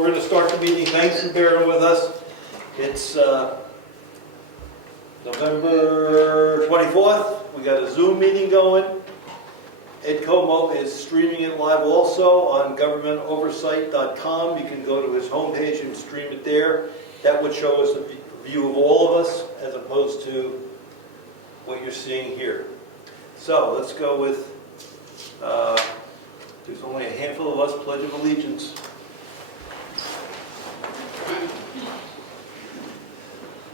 We're going to start the meeting. Thanks for bearing with us. It's November 24th. We got a Zoom meeting going. Comeau is streaming it live also on GovernmentOversite.com. You can go to his homepage and stream it there. That would show us a view of all of us as opposed to what you're seeing here. So let's go with, there's only a handful of us, Pledge of Allegiance.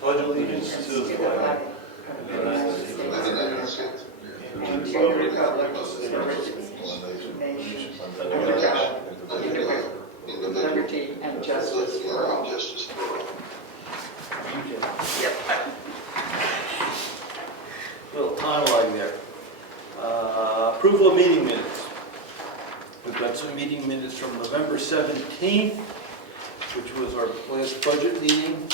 Pledge allegiance to the flag of the United States and to the republic for which liberty and justice for all. Yep. Little timeline there. Approval of meeting minutes. We've got some meeting minutes from November 17th, which was our last budget meeting.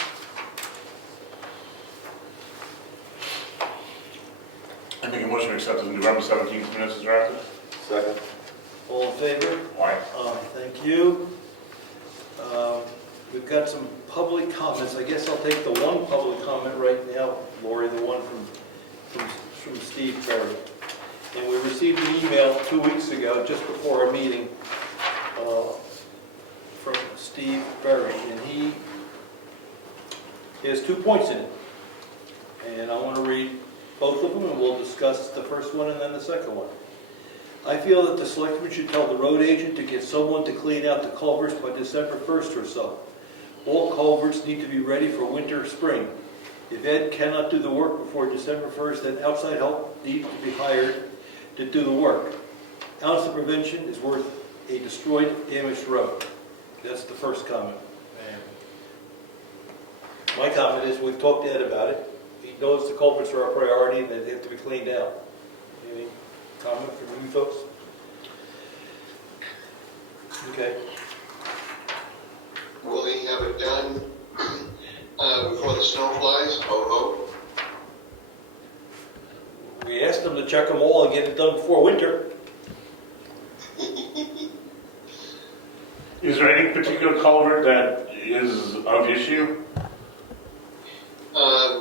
I make a motion to accept the November 17th minutes as drafted. Second. All in favor? Aye. Thank you. We've got some public comments. I guess I'll take the one public comment right now, Lori, the one from Steve Perry. And we received an email 2 weeks ago, just before our meeting, from Steve Perry, and he has 2 points in it. And I want to read both of them, and we'll discuss the first one and then the second one. I feel that the selectmen should tell the road agent to get someone to clean out the culverts by December 1st or so. All culverts need to be ready for winter or spring. If Ed cannot do the work before December 1st, then outside help needs to be hired to do the work. Ounce of prevention is worth a destroyed, damaged road. That's the first comment. My comment is, we've talked to Ed about it. He knows the culverts are a priority and that they have to be cleaned out. Any comment from you folks? Okay. Will he have it done before the snow flies? Oh, We asked them to check them all and get it done before winter. Is there any particular culvert that is of issue?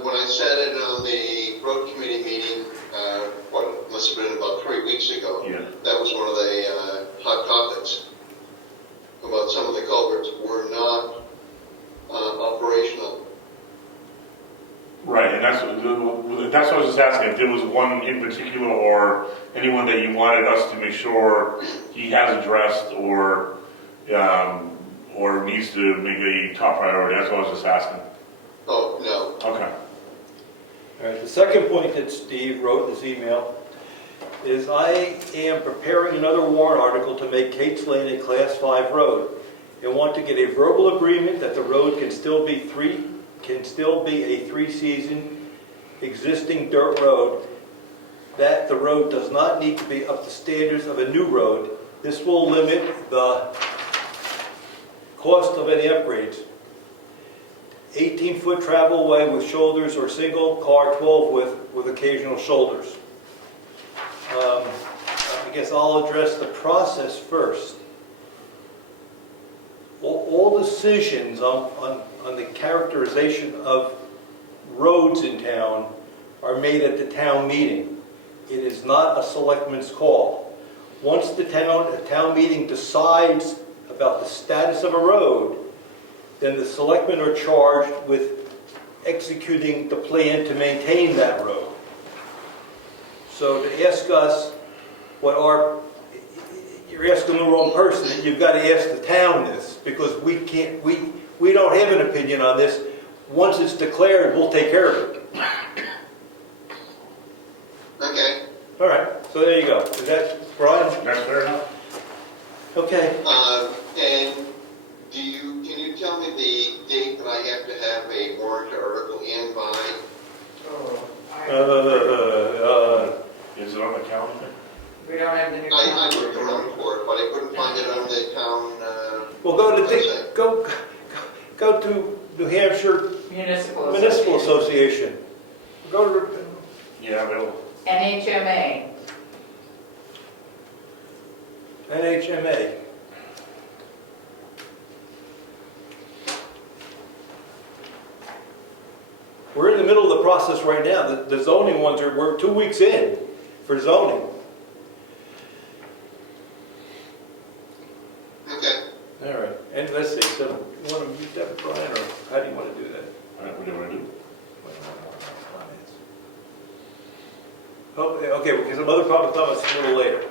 When I said it on the road committee meeting, must have been about 3 weeks ago, Yeah. that was one of the hot topics about some of the culverts were not operational. Right, and that's what I was just asking, if there was one in particular or anyone that you wanted us to make sure he has addressed or needs to make a top priority. That's what I was just asking. Oh, no. Okay. All right, the second point that Steve wrote in this email is, I am preparing another warrant article to make Kate's Lane a Class 5 road and want to get a verbal agreement that the road can still be a three-season existing dirt road, that the road does not need to be up to standards of a new road. This will limit the cost of any upgrades. 18-foot travel way with shoulders or single car 12 with occasional shoulders. I guess I'll address the process first. All decisions on the characterization of roads in town are made at the town meeting. It is not a selectman's call. Once the town meeting decides about the status of a road, then the selectmen are charged with executing the plan to maintain that road. So to ask us you're asking the wrong person. You've got to ask the town this, because we don't have an opinion on this. Once it's declared, we'll take care of it. Okay. All right, so there you go. Is that, Brian? That's fair enough. Okay. And can you tell me the date that I have to have a warrant article in by? Is it on the calendar? We don't have the new I calendar. looked around for it, but I couldn't find it on the town. Well, go to New Hampshire Municipal Association. Go to Yeah, they'll. NHMA. NHMA. We're in the middle of the process right now. The zoning ones we're 2 weeks in for zoning. Okay. All right, and let's see, so you want to use that, Brian, or how do you want to do that? All right, what do you want to do? Oh, okay, because some other public comments a little later.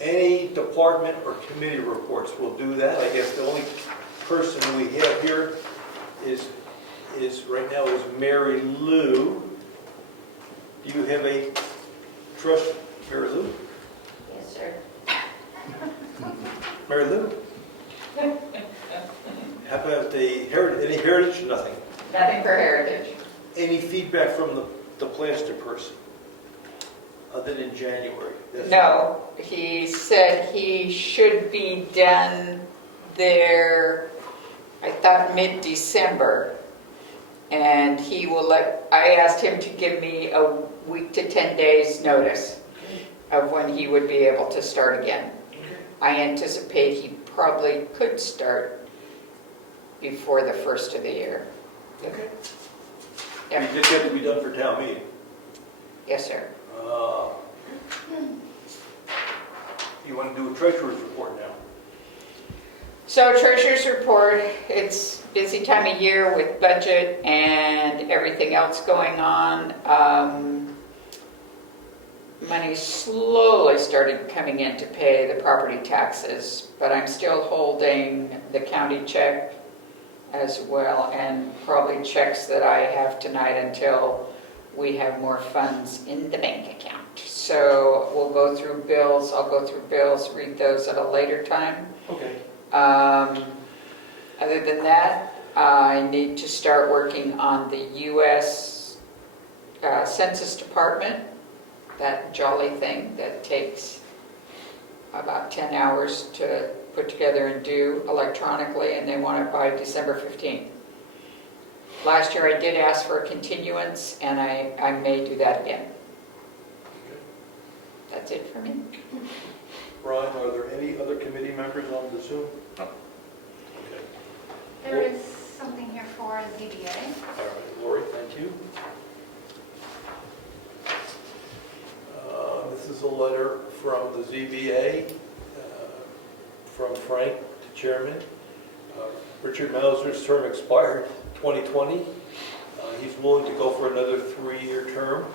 Any department or committee reports will do that. I guess the only person we have here is right now is Mary Lou. Do you have a trust, Mary Lou? Yes, sir. Mary Lou? How about the heritage, any heritage? Nothing. Nothing for heritage. Any feedback from the plaster person, other than January? No, he said he should be done there, I thought mid-December. And he will I asked him to give me a week to 10 days notice of when he would be able to start again. I anticipate he probably could start before the first of the year. Okay. Yeah. You just have to be done for town meeting. Yes, sir. You want to do a treasurer's report now? So treasurer's report, it's busy time of year with budget and everything else going on. Money slowly started coming in to pay the property taxes, but I'm still holding the county check as well, and probably checks that I have tonight until we have more funds in the bank account. So we'll go through bills, I'll go through bills, read those at a later time. Okay. Other than that, I need to start working on the U.S. Census Department, that jolly thing that takes about 10 hours to put together and do electronically, and they want it by December 15th. Last year I did ask for a continuance, and I may do that again. That's it for me. Brian, are there any other committee members on the Zoom? No. Okay. There is something here for ZBA. All right, Lori, thank you. This is a letter from the ZBA, from Frank to Chairman. Richard Mauser's term expired 2020. He's willing to go for another 3-year term.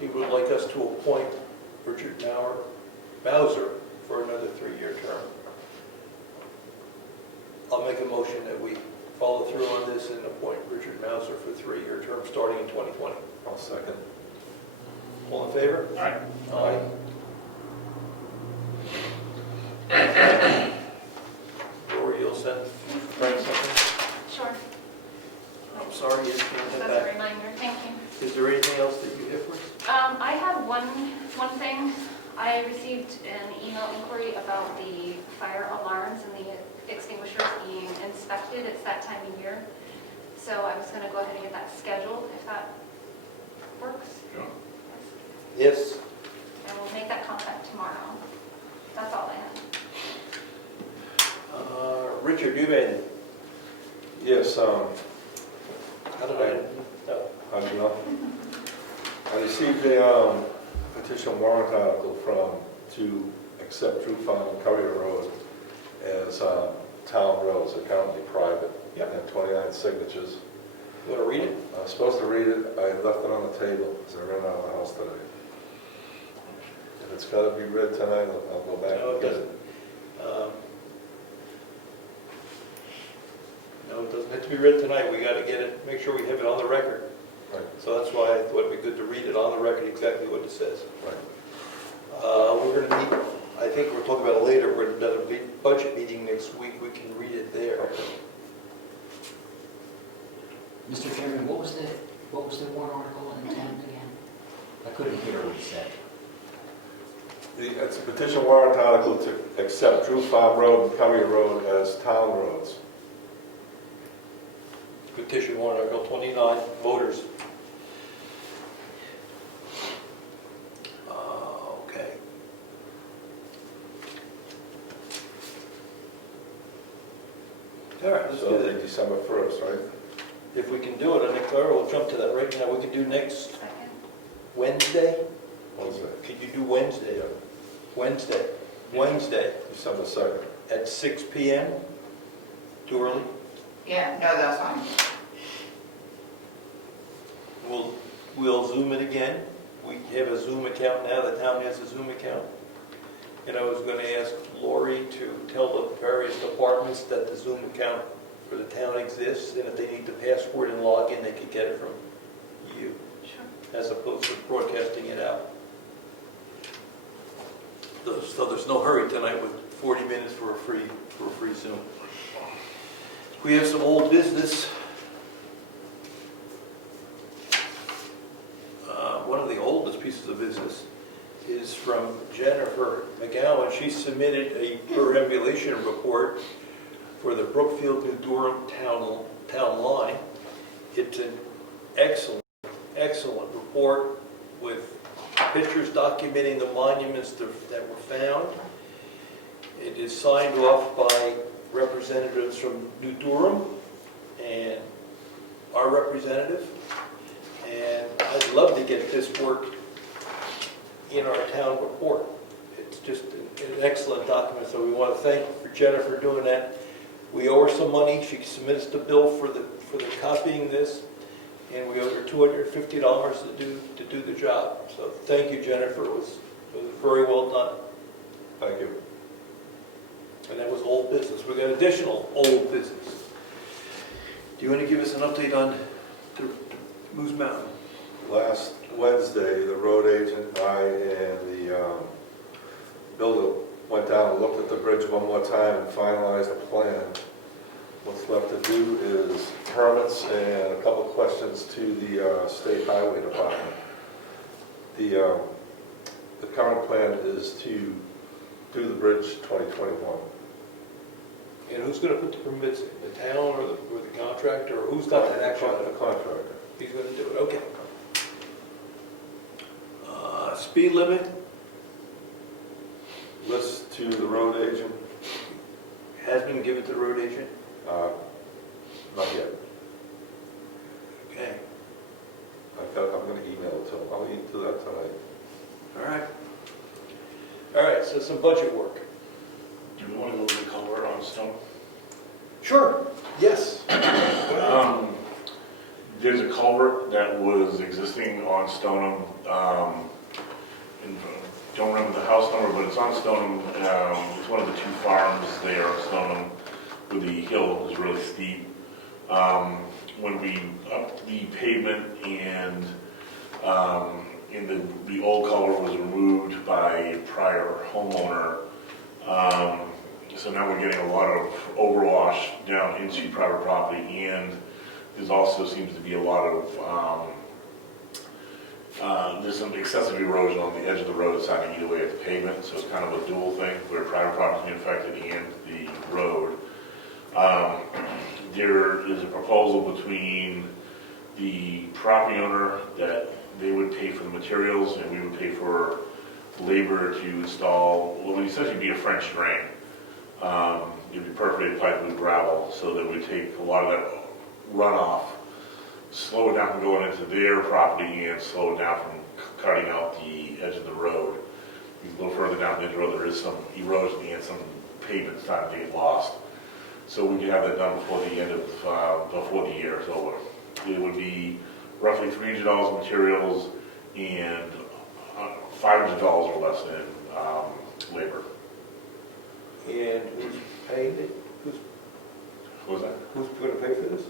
He would like us to appoint Richard Mauser for another 3-year term. I'll make a motion that we follow through on this and appoint Richard Mauser for 3-year term starting in 2020. I'll second. All in favor? Aye. Aye. Lori, you'll send Frank something? Sure, I'm sorry, you can't have that's a that. reminder, thank you. Is there anything else that you have for us? I have one thing. I received an email inquiry about the fire alarms and the extinguishers being inspected. It's that time of year. So I was going to go ahead and get that scheduled, if that works. Sure. Yes. And we'll make that contact tomorrow. That's all I have. Richard, do you have anything? Yes, How did I? No. I do not. I received a petition warrant article to accept True Farm and Courier Road as town roads, they're currently private. Yep. And 29 signatures. You want to read it? I was supposed to read it, I left it on the table because I ran out of the house today. If it's got to be read tonight, I'll go back No, and it get doesn't. it. No, it doesn't have to be read tonight. We got to get it, make sure we have it on the record. Right, So that's why I thought it'd be good to read it on the record exactly what it says. right. We're going to meet, I think we'll talk about it later, we're at a big budget meeting next week. We can read it there. Okay. Mr. Chairman, what was the warrant article intent again? I couldn't hear what he said. It's a petition warrant article to accept True Farm Road and Courier Road as town roads. Petition warrant article 29, voters. Okay. All right, let's So do it'll be that. December 1st, right? If we can do it, I think, we'll jump to that right now. We can do next Second. Wednesday? Wednesday, Could you do Wednesday? Wednesday December 2nd. at 6 PM? Too early? Yeah, no, that's fine. We'll Zoom it again. We have a Zoom account now, the town has a Zoom account. And I was gonna ask Lori to tell the various departments that the Zoom account for the town exists, and if they need the password and log in, they could get it from you, Sure. as opposed to broadcasting it out. So there's no hurry tonight with 40 minutes for a free Zoom. We have some old business. One of the oldest pieces of business is from Jennifer McGowan. She submitted a perambulation report for the Brookfield New Durham town line. It's an excellent report with pictures documenting the monuments that were found. It is signed off by representatives from New Durham and our representative. And I'd love to get this work in our town report. It's just an excellent document, so we want to thank Jennifer for doing that. We owe her some money. She submits the bill for the copying this, and we owe her $250 to do the job. So thank you, Jennifer. It was very well done. Thank you. And that was old business. We got additional old business. Do you want to give us an update on the Moose Mountain? Last Wednesday, the road agent, I, and the builder went down and looked at the bridge one more time and finalized a plan. What's left to do is permits and a couple questions to the State Highway Department. The current plan is to do the bridge 2021. And who's going to put the permits in? The town or the contractor? Or who's got that action? The contractor. He's going to do it, okay. Speed limit, List to the road agent, has been given to the road agent? not yet. Okay, I'm going to email it to him. I'll do that tonight. all right. All right, so some budget work. Do we want to go to the culvert on Stone? Sure, yes. There's a culvert that was existing on Stoneham. Don't remember the house number, but it's on Stoneham. It's one of the two farms there on Stoneham where the hill is really steep. When we upped the pavement and the old culvert was removed by a prior homeowner, so now we're getting a lot of overwash down into private property, and there's also seems to be a lot of there's some excessive erosion on the edge of the road side and either way at the pavement, so it's kind of a dual thing where private property is affected and the road. There is a proposal between the property owner that they would pay for the materials and we would pay for labor to install what would essentially be a French drain. It'd be perforated pipe with gravel, so that we take a lot of that runoff, slow it down from going into their property and slow it down from cutting out the edge of the road. A little further down the edge of the road, there is some erosion and some pavement starting to get lost. So we can have that done before the end of, before the year is over. It would be roughly $300 materials and $500 or less in labor. And who's paying it? What was that? Who's going to pay for this?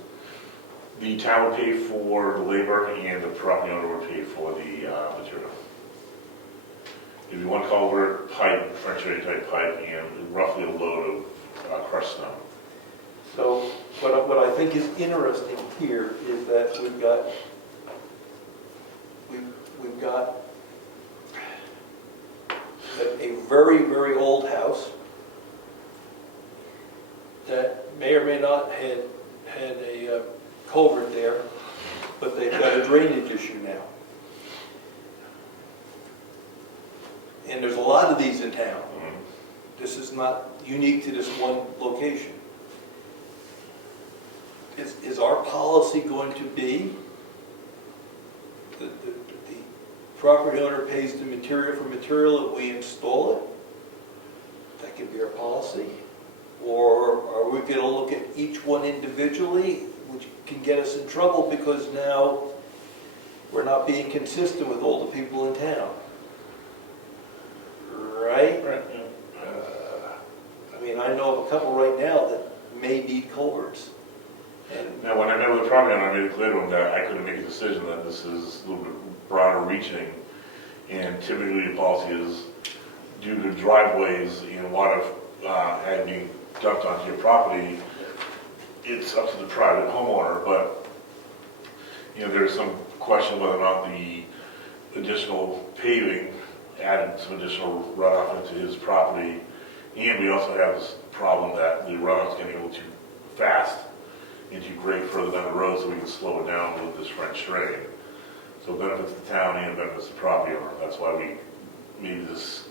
The town would pay for the labor and the property owner would pay for the material. It'd be one culvert, pipe, French drain type pipe, and roughly a load of crushed snow. So what I think is interesting here is that we've got a very, very old house that may or may not had a culvert there, but they've got a drainage issue now. And there's a lot of these in town. This is not unique to this one location. is our policy going to be that the property owner pays the material for material that we install it? That could be our policy. Or are we going to look at each one individually, which can get us in trouble because now we're not being consistent with all the people in town? Right? Right. I mean, I know of a couple right now that may need culverts. And Now, when I met with the property owner, I made it clear to him that I couldn't make a decision, that this is a little bit broader reaching. And typically the policy is due to driveways and water being dumped onto your property, it's up to the private homeowner. But, you know, there's some question whether or not the additional paving added some additional runoff into his property. And we also have this problem that the runoff's getting a little too fast into grade further down the road, so we can slow it down with this French drain. So it benefits the town and it benefits the property owner. That's why we made this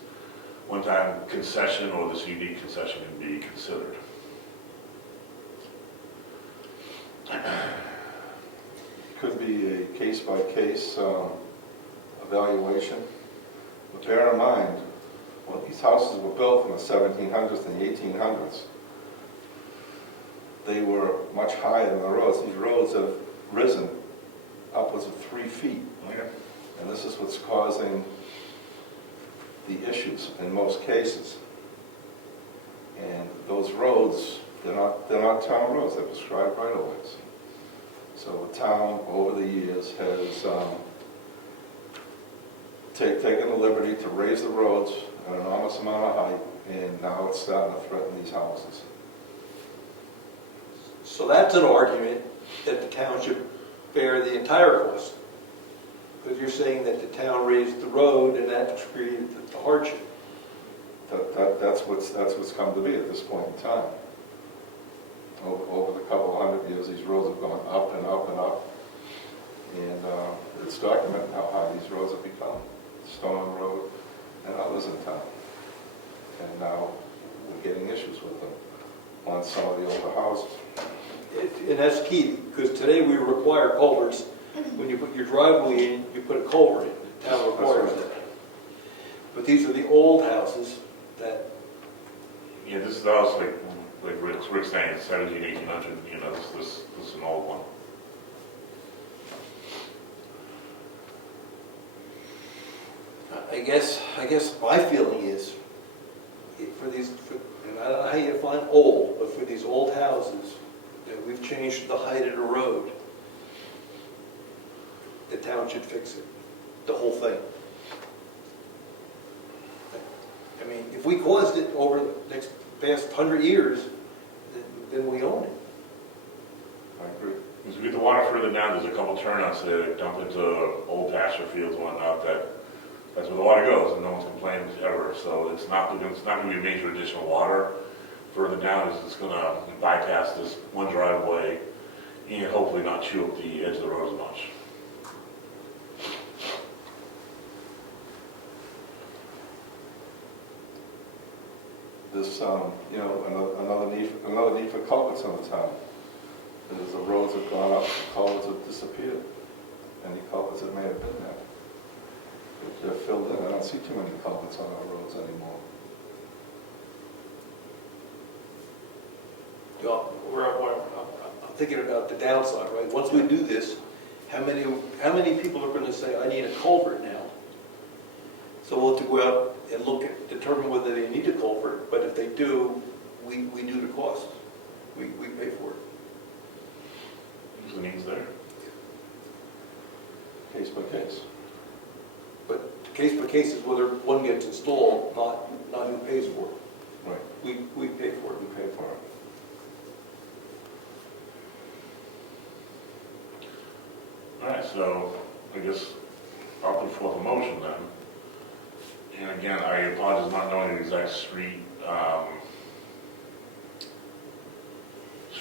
one-time concession, or this unique concession can be considered. Could be a case-by-case evaluation. But bear in mind, when these houses were built in the 1700s and the 1800s, they were much higher than the roads. These roads have risen upwards of 3 feet. Okay. And this is what's causing the issues in most cases. And those roads, they're not town roads, they're prescribed right-of-ways. So the town, over the years, has taken the liberty to raise the roads an enormous amount of height, and now it's starting to threaten these houses. so that's an argument that the town should bear the entire cost. Because you're saying that the town raised the road and that created the hardship. That's what's come to be at this point in time. Over the couple of hundred years, these roads have gone up and up and up. And it's documented how high these roads have become. Stone Road and others in town. And now we're getting issues with them on some of the older houses. And that's key, because today we require culverts. When you put your driveway in, you put a culvert in. The town requires that. But these are the old houses that, Yeah, this is the house, like Rick's saying, it's 1700, 1800, you know, this is an old one. I guess my feeling is, for these, and I don't know how you define old, but for these old houses, that we've changed the height of the road, the town should fix it, the whole thing. I mean, if we caused it over the past 100 years, then we own it. I agree. As we get the water further down, there's a couple turnouts that dump into old pasture fields and whatnot, that's where the water goes, and no one's complained ever. So it's not going to be a major additional water further down. It's going to bypass this one driveway and hopefully not chew up the edge of the road as much. This, you know, another need for culverts in the town. As the roads have gone up, the culverts have disappeared. Any culverts that may have been there, they're filled in. I don't see too many culverts on our roads anymore. I'm thinking about the downside, right? Once we do this, how many people are going to say, I need a culvert now? So we'll have to go out and look at, determine whether they need a culvert, but if they do, we do the cost. We pay for it. Because the need's there. Case by case. But case by case is whether one gets installed, not who pays for it. Right. We pay for it. We pay for it. All right, so I guess I'll put forth a motion then. And again, I apologize not knowing the exact street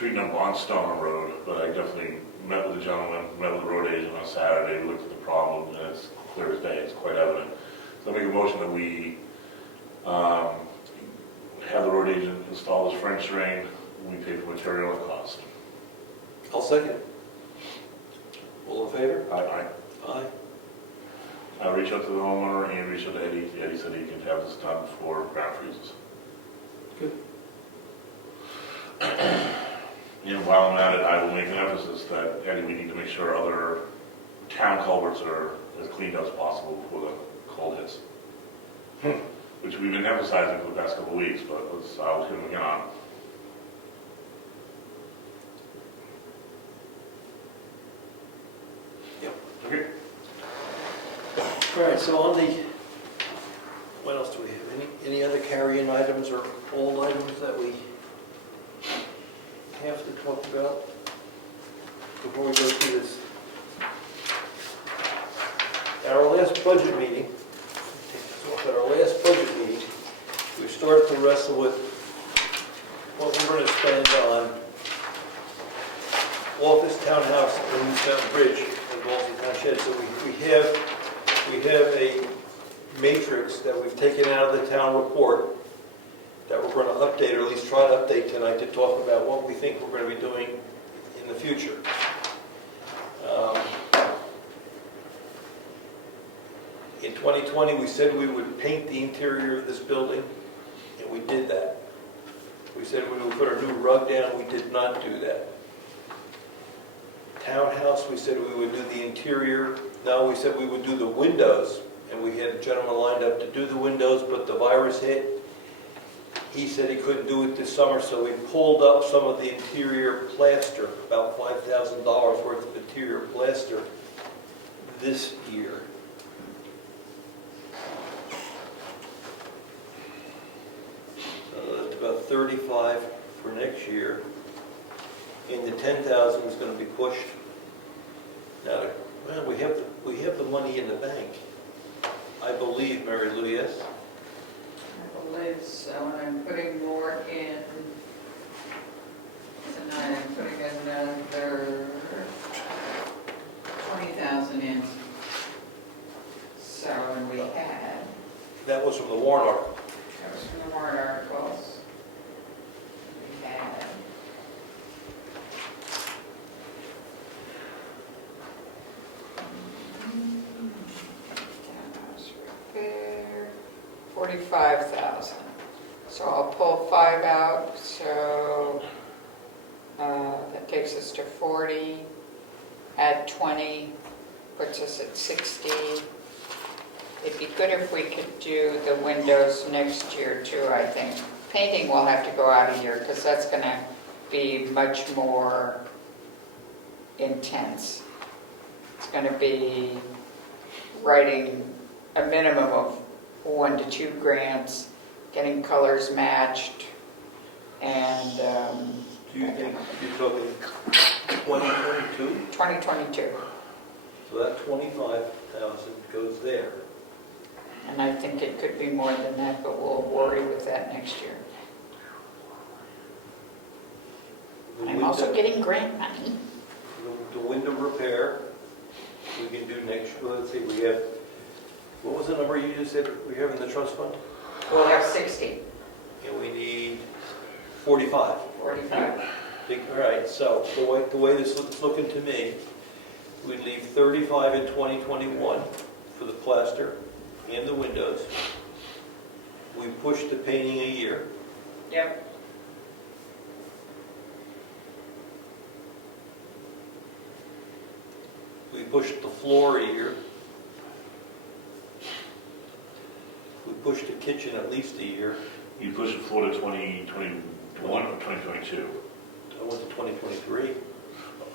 number on Stone Road, but I definitely met with the gentleman, met with the road agent on Saturday, we looked at the problem, and it's clear as day, it's quite evident. So I make a motion that we have the road agent install this French drain, we pay for material and cost. I'll second it. All in favor? Aye. Aye. I'll reach out to the homeowner and reach out to Eddie. Eddie said he can have this done before ground freezes. Good. And while I'm at it, I will make an emphasis that, Eddie, we need to make sure other town culverts are as cleaned up as possible before the cold hits. Which we've been emphasizing for the past couple of weeks, but I'll hit them again on. Yep. Okay. All right, so on the, what else do we have? Any other carry-in items or old items that we have to talk about before we go through this? At our last budget meeting, at our last budget meeting, we started to wrestle with what we're going to spend on office, townhouse, and New Sound Bridge, and Walton Town Shed. So we have a matrix that we've taken out of the town report that we're going to update, or at least try to update tonight, to talk about what we think we're going to be doing in the future. In 2020, we said we would paint the interior of this building, and we did that. We said we would put a new rug down, we did not do that. Townhouse, we said we would do the interior. No, we said we would do the windows, and we had a gentleman lined up to do the windows, but the virus hit. He said he couldn't do it this summer, so we pulled up some of the interior plaster, about $5,000 worth of interior plaster this year. That's about 35 for next year. And the 10,000 is going to be pushed. Now, well, we have the money in the bank, I believe, Mary Lou, yes? I believe so, and I'm putting more in, tonight I'm putting another 20,000 in. So, and we had, That was from the warrant article. that was from the warrant articles. We had townhouse repair, 45,000. So I'll pull 5 out, so that takes us to 40. Add 20, puts us at 60. It'd be good if we could do the windows next year too, I think. Painting will have to go out a year because that's going to be much more intense. It's going to be writing a minimum of 1 to 2 grants, getting colors matched, and Do you think you're talking 2022? 2022. So that 25,000 goes there. And I think it could be more than that, but we'll worry with that next year. The I'm also window- getting grant money. The window repair, we can do next, well, let's see, we have, what was the number you just said we have in the trust fund? We'll have 60, And we need 45. 45. All right, so the way this looks looking to me, we'd leave 35 in 2021 for the plaster and the windows. We push the painting a year. Yep. We push the floor a year. We push the kitchen at least a year. You push the floor to 2021 or 2022? I went to 2023.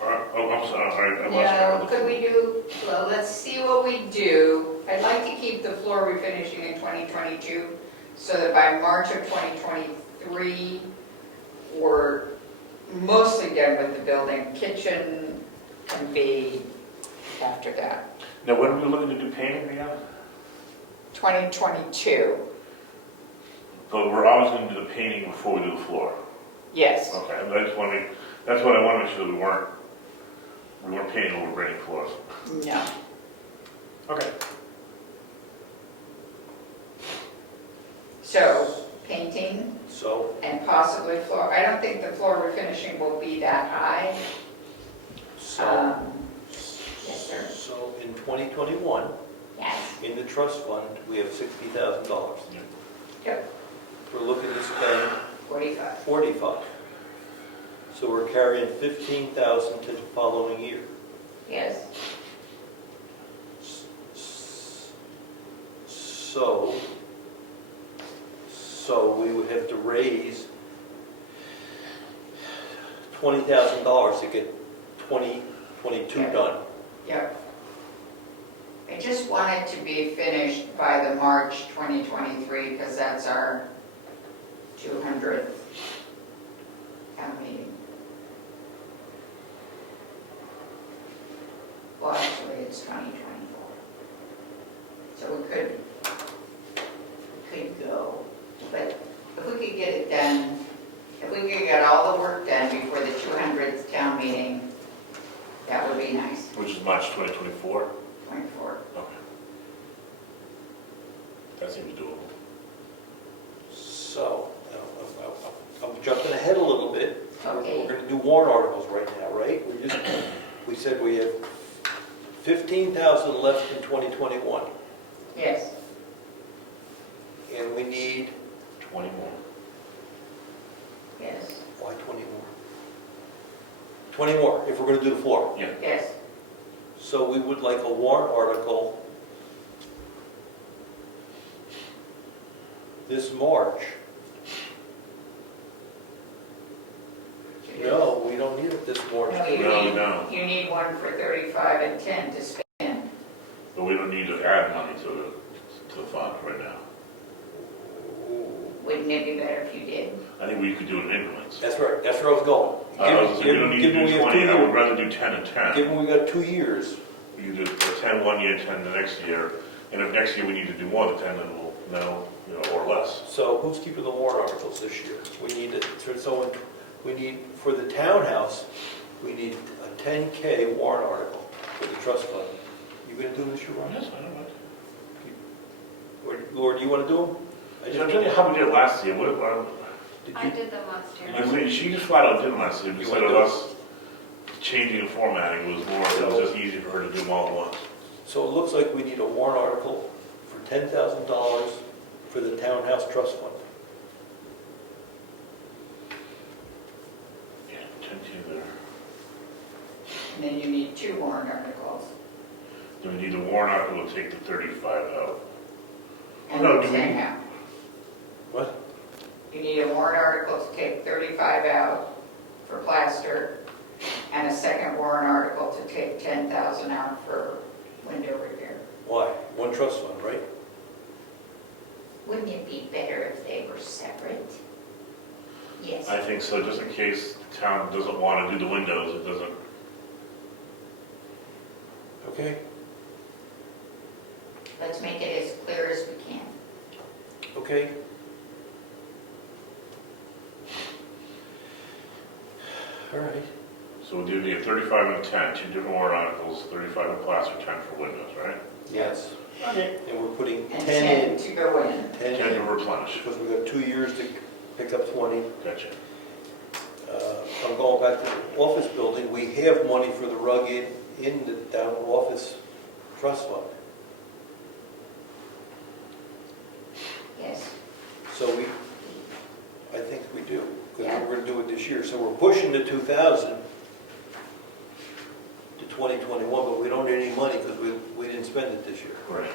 Oh, I'm sorry, I Yeah, lost could we do, well, let's see what we do. I'd like to keep the floor refinishing in 2022, so that by March of 2023, we're mostly done with the building. Kitchen can be after that. Now, when are we looking to do painting again? 2022, But we're always going to do the painting before we do the floor. yes. Okay, that's what I want to make sure we weren't painting over brand new floors. No. Okay. So, painting So, and possibly floor. I don't think the floor refinishing will be that high. So, Yes, sir. so in 2021, Yes. in the trust fund, we have $60,000. Yep, We're looking to spend 45. 45. So we're carrying 15,000 to the following year. Yes. So we would have to raise $20,000 to get 2022 Yeah. done. Yep. I just want it to be finished by the March 2023, because that's our 200th town meeting. Well, actually, it's 2024. So we could go, but if we could get it done, if we could get all the work done before the 200th town meeting, that would be nice. Which is March 2024? 24. Okay. That seems doable. So, I'm jumping ahead a little bit. Okay. We're gonna do warrant articles right now, right? We said we have 15,000 left in 2021, Yes. and we need, 20 more. Yes. why 20 more? 20 more, if we're gonna do the floor. Yeah. Yes. So we would like a warrant article this March. No, we don't need it this March. No, you No, need, no. you need one for 35 and 10 to spend. But we don't need to add money to the fund right now. Wouldn't it be better if you did? I think we could do it in increments. That's right, that's where I was going. We don't need to Given we do have 20, I would 2 rather do 10 and 10. Given we got 2 years, We can do 10 one year, 10 the next year, and if next year we need to do more than 10, then we'll know, or less. so who's keeping the warrant articles this year? We need it, we need, for the townhouse, we need a 10K warrant article for the trust fund. You gonna do this, year, Ron? Yes, I don't mind. Or do you wanna do them? I'll tell you how we did it last year. Did I you? did them last year. She just flat out did them last year. You Instead want of to- us changing the formatting, it was just easy for her to do them all at once. So it looks like we need a warrant article for $10,000 for the townhouse trust fund. Yeah, 10 to there. And then you need 2 warrant articles. Do we need the warrant article to take the 35 out? And No, the do we- 10 out. What? You need a warrant article to take 35 out for plaster, and a second warrant article to take 10,000 out for window repair. Why? One trust fund, right? Wouldn't it be better if they were separate? Yes. I think so, just in case the town doesn't want to do the windows, it doesn't. Okay, Let's make it as clear as we can. okay. All right. So we'll do the 35 and 10, 2 different warrant articles, 35 for plaster, 10 for windows, right? Yes. Okay. And we're putting And 10 in. 10 to go in. 10 10 to in, replenish. because we've got 2 years to pick up 20. Gotcha. I'm going back to the office building. We have money for the rug in the down office trust fund. Yes. So I think we do, because Yeah. we're going to do it this year. So we're pushing the 2,000 to 2021, but we don't need any money because we didn't spend it this year. Right.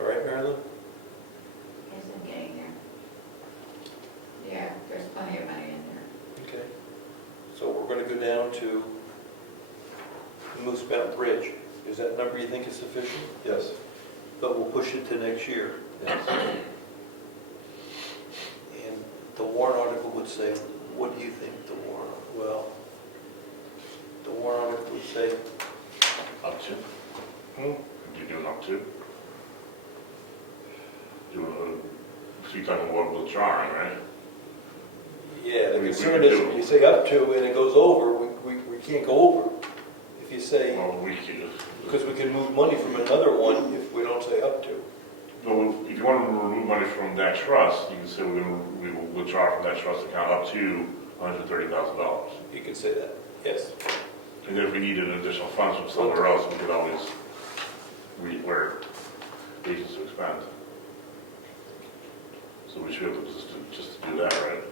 All right, Marilyn? Yes, I'm getting there. Yeah, there's plenty of money in there. Okay. So we're going to go down to Moose Mountain Bridge. Is that number you think is sufficient? Yes, But we'll push it to next year. yes. And the warrant article would say, what do you think the warrant, well, the warrant article would say, Up to? hmm? You doing up to? So you're talking about withdrawing, right? Yeah, the We concern could is, do- if you say up to and it goes over, we can't go over. If you say, Well, we could, because we can move money from another one if we don't say up to. well, if you want to remove money from that trust, you can say we will withdraw from that trust account up to $130,000. You can say that, yes. And then if we needed additional funds from somewhere else, we could always where agents to expend. So we should be able to just do that, right?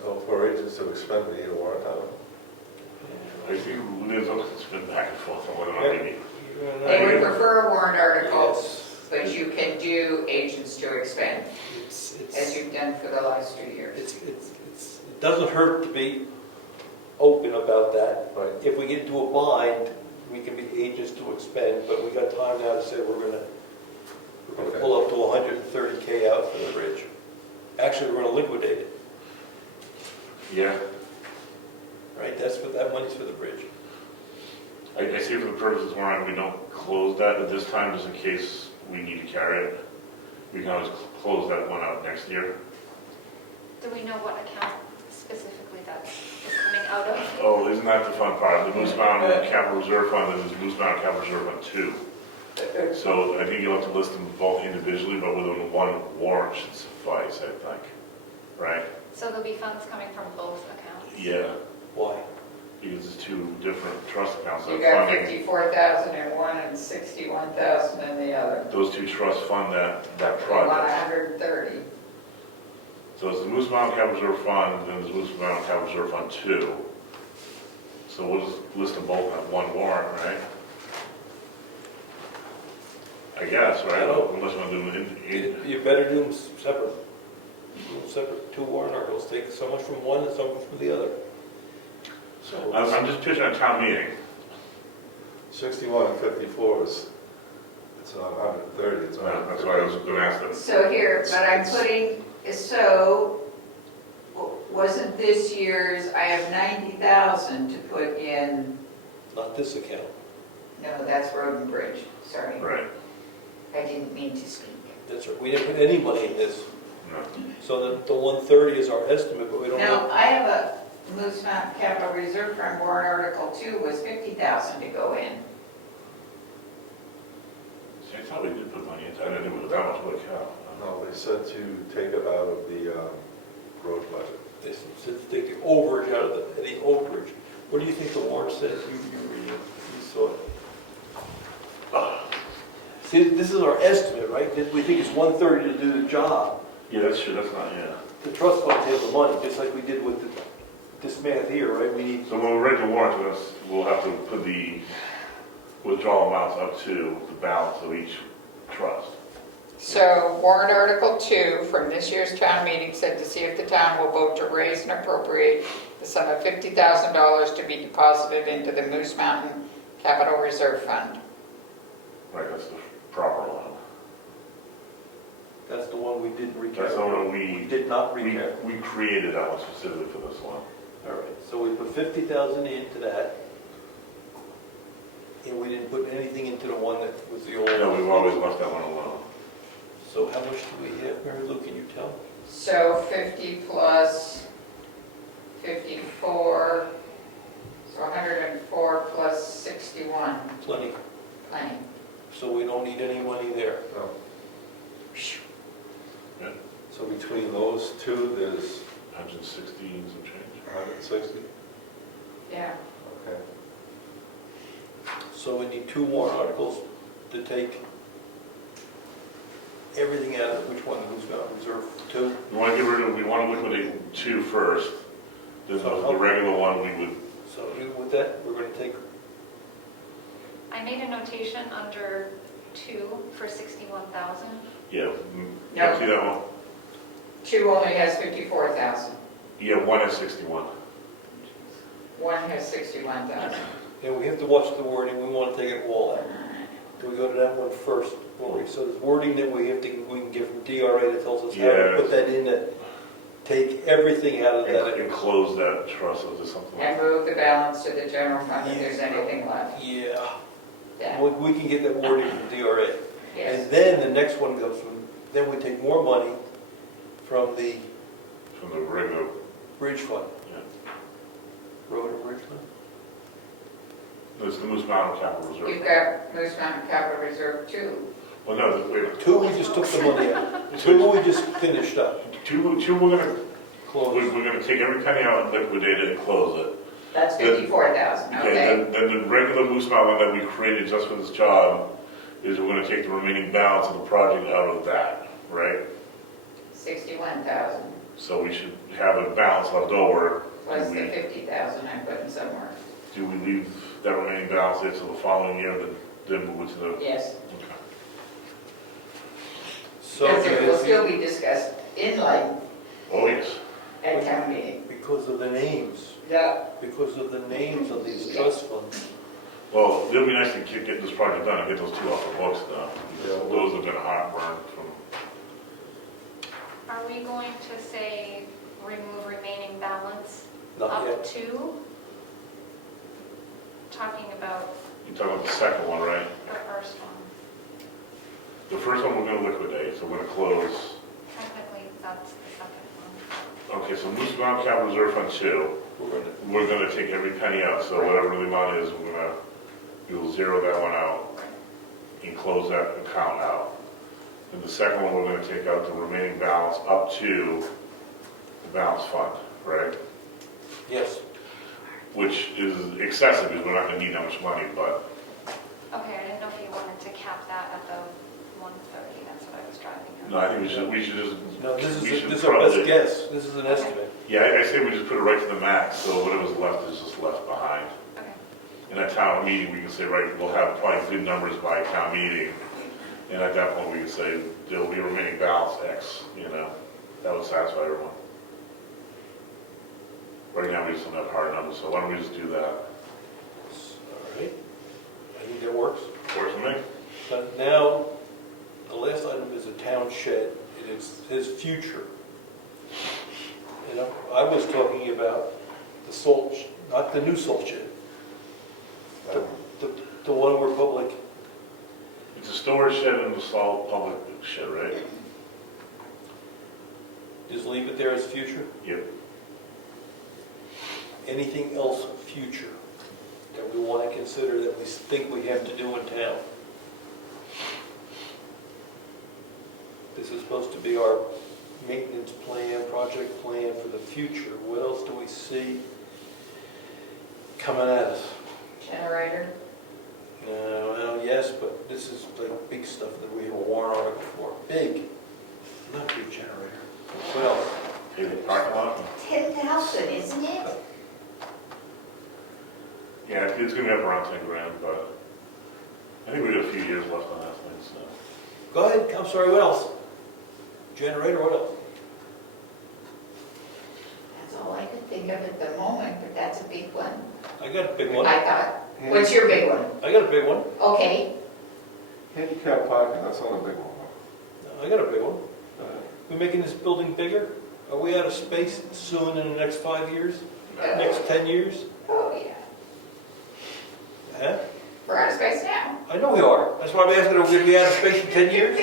So for agents to expend, we need a warrant article. I think Liz will spin back and forth on whether or not we need. They would prefer a warrant article, Yes. but you can do agents to expend, It's, as you've done for the last 2 years. it doesn't hurt to be open about that. Right. If we get into a bind, we can be agents to expend, but we got time now to say we're gonna Okay. pull up to 130K out for the bridge. Actually, we're gonna liquidate it, Yeah, right? That's what that money's for, the bridge. I see for the purposes warrant, we don't close that at this time, just in case we need to carry it. We can always close that one out next year. Do we know what account specifically that is coming out of? Oh, isn't that the fun part? The Moose Mountain Capital Reserve Fund is Moose Mountain Capital Reserve Fund 2. So I think you'll have to list them both individually, but within one warrant should suffice, I think. Right? So there'll be funds coming from both accounts? Yeah, Why? because it's two different trust accounts that You are got funding. 54,000 in one and 61,000 in the other. Those two trusts fund that You want project. 130. So it's the Moose Mountain Capital Reserve Fund, and there's Moose Mountain Capital Reserve Fund 2. So we'll just list them both on one warrant, right? I guess, right? I don't- Unless you want to do it You better do them separate. Do them separate, two warrant articles. Take so much from one and so much from the other. So I'm just pitching a town meeting. 61 and 54 is, it's 130, it's That's why I was going to ask them. So here, but I'm putting, so, wasn't this year's, I have 90,000 to put in, not this account. no, that's road and bridge, sorry. Right. I didn't mean to speak. That's right. We didn't put any money in this. No. So the 130 is our estimate, but we don't Now, know. I have a Moose Mountain Capital Reserve Fund warrant article 2 was 50,000 to go in. See, I thought we did put money into it. I didn't know it was that much would count. no, they said to take it out of the road budget. They said to take the overage out of the overage. What do you think the warrant says? You saw it. See, this is our estimate, right? We think it's 130 to do the job. Yeah, that's true. That's not, yeah. The trust funds have the money, just like we did with this math here, right? We need, So when we write the warrant, we'll have to put the withdrawal amounts up to the balance of each trust. So warrant article 2 from this year's town meeting said to see if the town will vote to raise and appropriate the sum of $50,000 to be deposited into the Moose Mountain Capital Reserve Fund. Right, that's the proper one. that's the one we didn't recap. That's the one We did not we recap. created that one specifically for this one. All right, so we put 50,000 into that. And we didn't put anything into the one that was the old No, one. we've always left that one alone. So how much do we have, Mary Lou, can you tell? So 50 plus 54, so 104 plus 61, Plenty. plenty. So we don't need any money there. No. Yeah. So between those two, there's 160 and some change. 160? Yeah. Okay. So we need two warrant articles to take everything out of which one, Moose Mountain Reserve 2? We want to get rid of, we want to liquidate 2 first. Then the regular one, we would, So with that, we're going to take, I made a notation under 2 for 61,000. yeah. No. See that one? 2 only has 54,000. Yeah, 1 is 61. 1 has 61,000. and we have to watch the wording, we want to take it all out. Do we go to that one first? So there's wording that we can get from DRA that tells us how to Yeah. put that in, that take everything out of that. And close that trust or something like And move the balance to the general fund if there's anything left. Yeah, Yeah. we can get that wording from DRA. Yes. And then the next one goes from, then we take more money from the from the regular, bridge fund. yeah. Road and bridge fund? It's the Moose Mountain Capital You've Reserve. got Moose Mountain Capital Reserve too. Well, no, wait a minute. Two, we just took the money out. Two, we just finished up. Two, we're gonna, Close. we're gonna take every penny out and liquidate it and close it. That's 54,000, okay. Then the regular Moose Mountain that we created just for this job is we're gonna take the remaining balance of the project out of that, right? 61,000 So we should have a balance left over. plus the 50,000 I'm putting somewhere. Do we leave that remaining balance there till the following year, then move it to the? Yes, Okay. So, because it will still be discussed in length Oh, yes. at town meeting. because of the names, Yeah. because of the names of these trust funds. Well, it'll be nice to get this project done and get those two off the books though. Yeah. Those have been heartburn from, Are we going to say remove remaining balance Not up yet. to? Talking about you're talking about the second one, right? the first one. The first one we're gonna liquidate, so we're gonna close. Technically, that's the second one. Okay, so Moose Mountain Capital Reserve Fund 2, we're gonna take every penny out, so whatever the amount is, we'll zero that one out and close that account out. And the second one, we're gonna take out the remaining balance up to the balance fund, right? Yes. Which is excessive, because we're not gonna need that much money, but Okay, I didn't know if you wanted to cap that at the 130, that's what I was driving at. no, I think we should just. No, this we is, should this is our best probably- guess. This is an estimate. Yeah, I say we just put it right to the max, so whatever's left is just left behind. Okay. In a town meeting, we can say, right, we'll have probably good numbers by town meeting, and at that point, we can say, there'll be a remaining balance X, that would satisfy everyone. Right now, we just don't have hard numbers, so why don't we just do that? All right. I think that works. Works for me? But now, the last item is a town shed, and it's his future. I was talking about the salt, not the new salt shed, the one where public, It's a storage shed and a salt public shed, right? just leave it there as future. Yep. Anything else future that we want to consider that we think we have to do in town? This is supposed to be our maintenance plan, project plan for the future. What else do we see coming at us? Generator, Well, yes, but this is like big stuff that we have a warrant article for. Big, not big generator. Well, Okay, the parking lot? 10,000, isn't it? Yeah, it's gonna be up around 10 grand, but I think we got a few years left on that thing, so. go ahead, I'm sorry, what else? Generator, what else? That's all I could think of at the moment, but that's a big one. I got a big one. I thought, what's your big one? I got a big one. Okay, Handicap parking, that's not a big one. I got a big one. We making this building bigger? Are we out of space soon in the next 5 years? Next 10 years? oh yeah, Huh? we're out of space now. I know we are. That's why I'm asking, are we gonna be out of space in 10 years?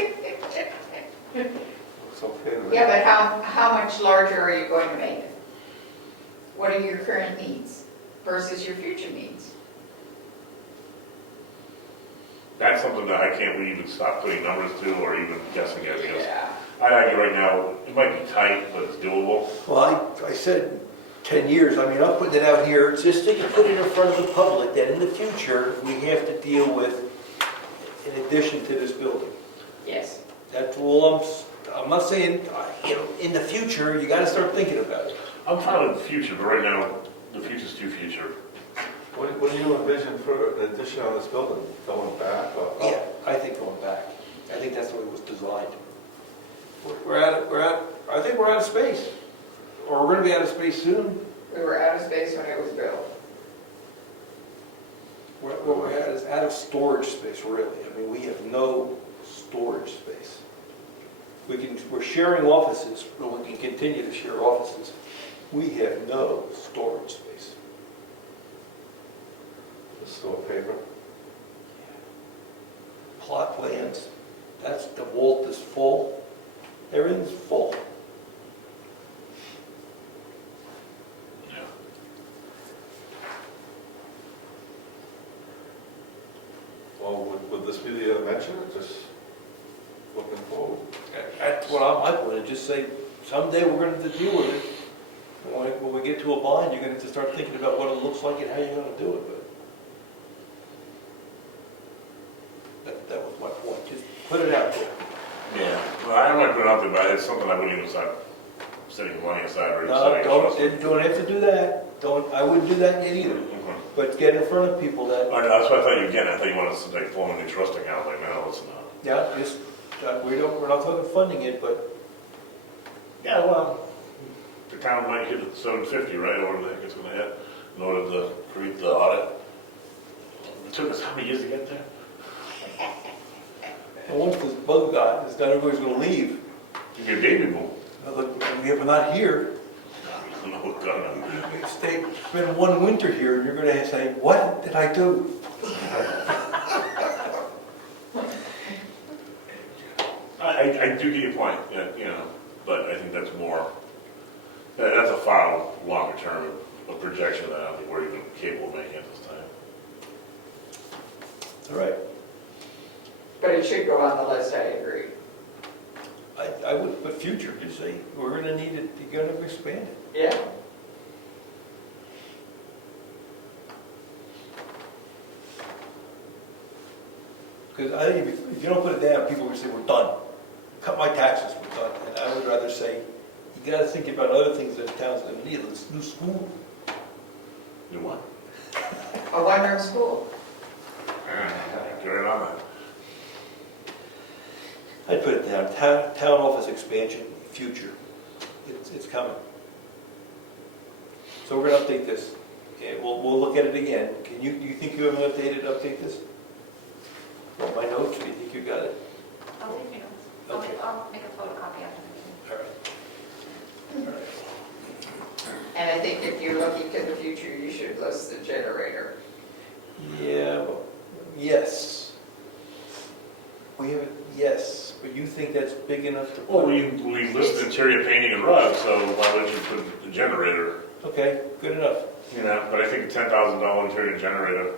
It's okay to Yeah, but how much larger are you going to make it? What are your current needs versus your future needs? That's something that I can't even stop putting numbers to or even guessing at, because Yeah. I argue right now, it might be tight, but it's doable. Well, I said 10 years. I mean, I'm putting it out here just so you put it in front of the public that in the future, we have to deal with in addition to this building. Yes. That's all I'm not saying, in the future, you gotta start thinking about it. I'm fine with the future, but right now, the future's too future. What do you envision for an addition on this building? Going back or up? Yeah, I think going back. I think that's the way it was designed. I think we're out of space. Or we're gonna be out of space soon. We were out of space when it was built. What we're at is out of storage space, really. I mean, we have no storage space. We're sharing offices, but we can continue to share offices. We have no storage space. Just store paper? Plot plans, that's, the vault is full. Everything's full. Yeah. Well, would this be the year to mention it, just looking forward? That's what my point is, just say, someday we're gonna have to deal with it. When we get to a bind, you're gonna have to start thinking about what it looks like and how you're gonna do it, but that was my point, just put it out there. Yeah, well, I don't want to put it out there, but it's something I wouldn't even start setting money aside or No, setting a trust. don't have to do that, I wouldn't do that yet either, Mhm. but get in front of people that, I know, that's what I thought you were getting, I thought you wanted to like form a new trust account, like, no, it's not. yeah, just, we're not talking funding it, but, Yeah, well, the town might hit at 750, right, or whatever the heck it's gonna hit, in order to create the audit. It took us how many years to get there? and once this bug got, it's not everybody's gonna leave. You get baby boom. We're not here, No, God, we spend one winter here, and you're gonna say, what did I do? I do get your point, yeah, you know, but I think that's more, that's a far longer term of projection that I don't think we're even capable of making at this time. All right, But it should go on the list, I agree. I would put future, just say, we're gonna need it, you're gonna expand it. Yeah. Because I think if you don't put it down, people will say, we're done. Cut my taxes, we're done. And I would rather say, you gotta think about other things that towns that need, this new school. You what? A one-room school. Get right on that. I'd put it down, town office expansion, future. It's coming. So we're gonna update this. Okay, we'll look at it again. Do you think you have an update this? Well, my notes, do you think you got it? I'll leave you notes. Okay. I'll make a photocopy after the meeting. All right. All right. And I think if you're looking to the future, you should list the generator. Yeah, well, yes. We have, yes, but you think that's big enough to Well, put? we listed interior painting and rugs, so why would you put the generator? Okay, good enough. You know, but I think a $10,000 interior generator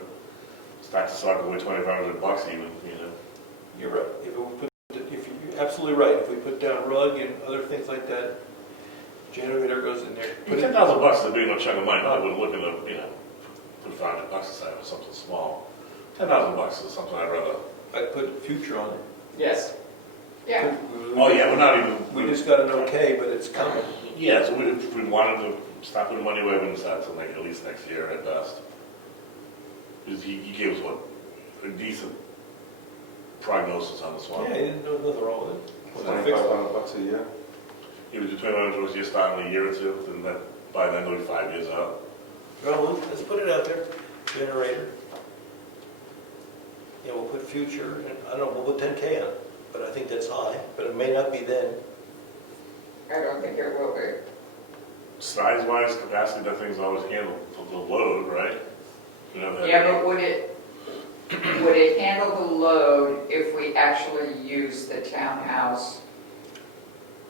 starts to suck away $2,500 even, you know. You're right. You're absolutely right. If we put down rug and other things like that, generator goes in there. Put it- $10,000 is a big enough chunk of money. I would look at the, you know, put $500 aside for something small. $10,000 is something I'd rather. I'd put future on it. Yes. Yeah. Oh yeah, we're not even. We just got an okay, but it's coming. Yeah, so if we wanted to stop putting money away, we wouldn't start till like at least next year at best. Because he gave us what, a decent prognosis on this one. Yeah, he didn't do nothing wrong with it. $2,500 a year? He was between $2,500 a year starting in a year or two, and that by then it'll be 5 years out. Well, let's put it out there. Generator. Yeah, we'll put future, and I don't know, we'll put 10K on it, but I think that's high, but it may not be then. I don't think it will be. Size-wise, capacity, that thing's always handled the load, right? You know, that- Yeah, but would it handle the load if we actually use the townhouse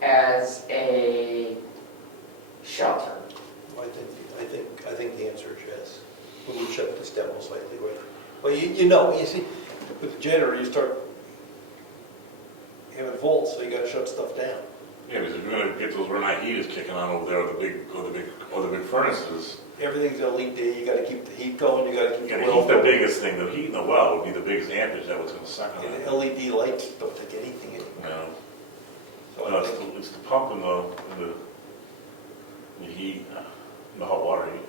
as a shelter? I think the answer is yes. We would shut this down most likely, right? Well, you see, with the generator, you start having volts, so you gotta shut stuff down. Yeah, because if you're gonna get those Renai heaters kicking on over there, or the big furnaces, Everything's LED, you gotta keep the heat going, you gotta keep yeah, the the well heat, the going. biggest thing, the heat in the well would be the biggest ampage that was gonna suck on And it. the LED lights don't take anything You anymore. know, So no, I think, it's the pump and the heat, the hot water heat.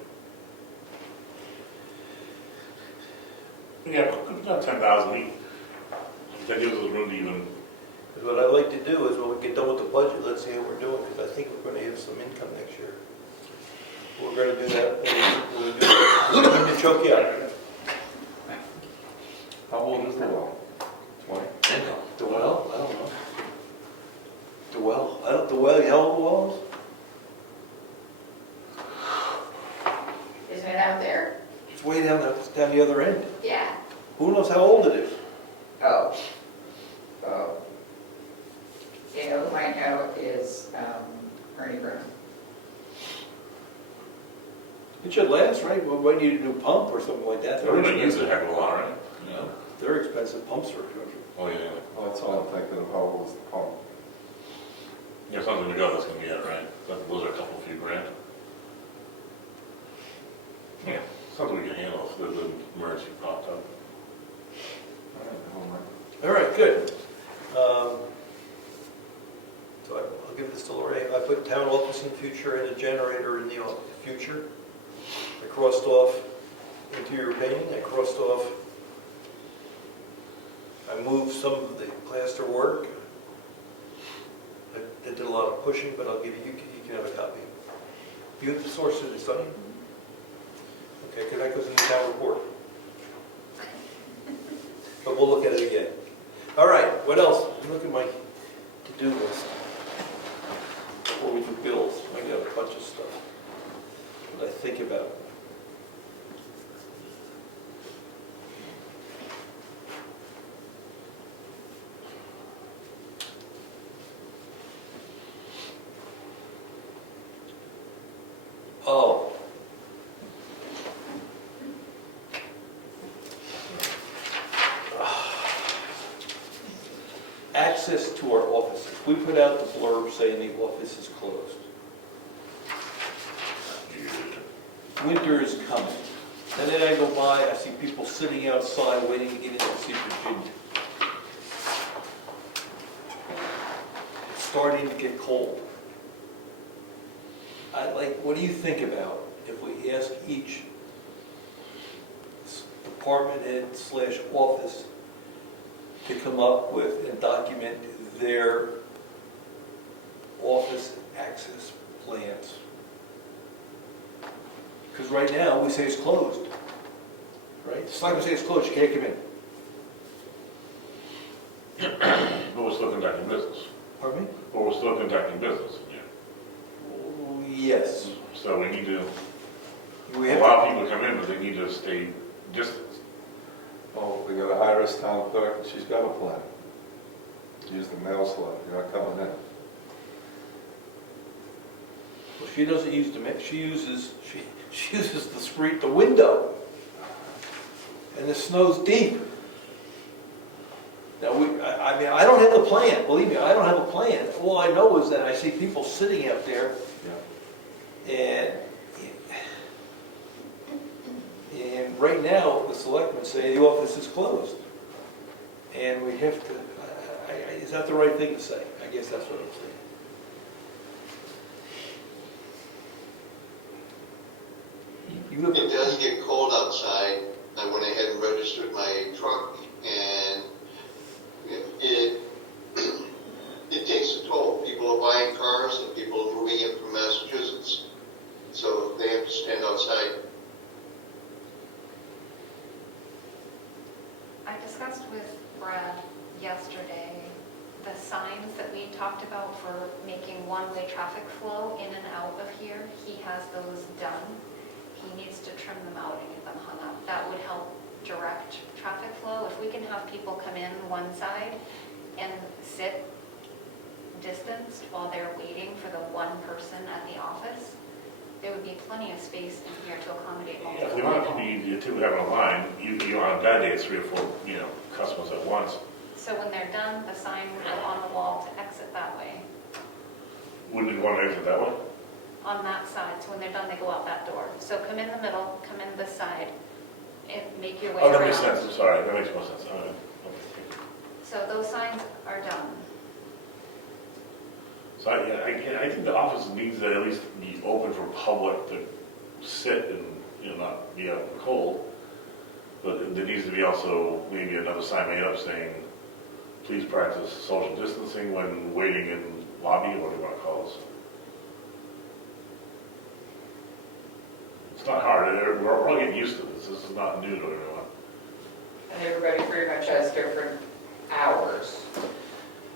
Yeah, put down 10,000 each. That gives us room to even, what I'd like to do is when we get done with the budget, let's see how we're doing, because I think we're gonna have some income next year. We're gonna do that, we're gonna choke you out. How old is the well? 20? The well? I don't know. The well? The well, how old the well is? Isn't it out there? It's way down the other end. Yeah. Who knows how old it is? Oh. You know, who I know is Ernie Brown. It should last, right? We need a new pump or something like that. we're gonna use it a heck of a lot, right? No, they're expensive. expensive pumps are 200. Oh, yeah. Well, that's all I'm thinking of, how was the pump? Yeah, something to go, that's gonna be it, right? Those are a couple few grand. Yeah, something we can handle if the emergency popped up. All right, never mind. All right, good. So I'll give this to Lori. I put town office in the future and a generator in the future. I crossed off interior painting, I crossed off, I moved some of the plaster work. I did a lot of pushing, but I'll give you, you can have a copy. You have the source of the study? Okay, because that goes in the town report. But we'll look at it again. All right, what else? Look at my to-do list. Before we do bills, I got a bunch of stuff that I think about. Oh. Access to our offices. We put out the blurb saying the office is closed. Winter is coming. And then I go by, I see people sitting outside waiting to get in to see Virginia. It's starting to get cold. What do you think about if we ask each department head / office to come up with and document their office access plans? Because right now, we say it's closed, right? It's like we say it's closed, you can't come in. But we're still conducting business. Pardon me? But we're still conducting business, yeah. Yes. So we need to We have allow people to come in, but they need to stay distanced. Oh, we gotta hire a town clerk, and she's got a plan. Use the mail slot, you're not coming in. Well, she doesn't use she uses the street, the window. And the snow's deep. Now, I mean, I don't have a plan, believe me, I don't have a plan. All I know is that I see people sitting out there and right now, the selectmen say the office is closed. And we have to, is that the right thing to say? I guess that's what I'm saying. It does get cold outside. I went ahead and registered my truck, and it takes a toll. People are buying cars, and people are moving in from Massachusetts, so they have to stand outside. I discussed with Brad yesterday the signs that we talked about for making one-way traffic flow in and out of here. He has those done. He needs to trim them out and get them hung up. That would help direct traffic flow. If we can have people come in one side and sit distanced while they're waiting for the one person at the office, there would be plenty of space in here to accommodate Yeah, multiple if the amount of people. people you typically have on a line, you on a bad day, it's 3 or 4, customers at once. So when they're done, the sign would go on the wall to exit that way, Wouldn't you want to exit that way? on that side. So when they're done, they go out that door. So come in the middle, come in this side, and make your way Oh, around. that makes sense, I'm sorry, that makes more sense. All right. Okay. So those signs are done. So I think the office needs to at least be open for public to sit and, not be out in the cold. But there needs to be also maybe another sign made up saying, please practice social distancing when waiting in lobby, or what do you want to call this? It's not hard, we're all getting used to this is not new to everyone. And everybody pretty much has different hours.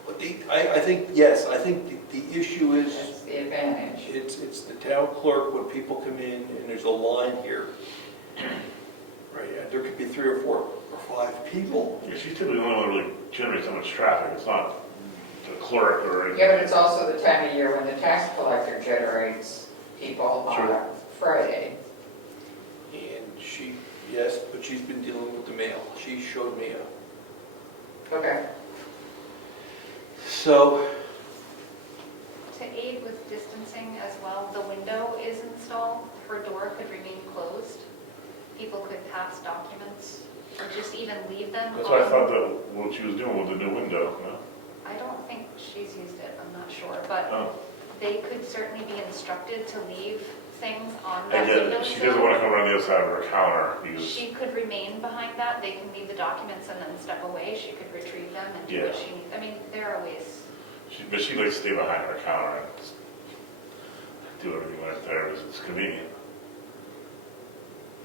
But I think, yes, I think the issue is, That's the advantage. it's the town clerk, when people come in and there's a line here, right, there could be 3 or 4 or 5 people. Yeah, she's typically the only one that really generates so much traffic, it's not the clerk or anything. Yeah, but it's also the time of year when the tax collector generates people on Sure. Friday. And yes, but she's been dealing with the mail. She showed me Okay. So, To aid with distancing as well, the window is installed, her door could remain closed. People could pass documents or just even leave them That's what I on. thought that what she was doing with the new window, no? I don't think she's used it, I'm not sure, but Oh. they could certainly be instructed to leave things on I that get window it, she doesn't want to come around the other side of her counter because, She could remain behind that, they can leave the documents and then step away, she could retrieve them and do what Yeah. she needs. I mean, there are ways. but she likes to stay behind her counter and do everything right there as it's convenient.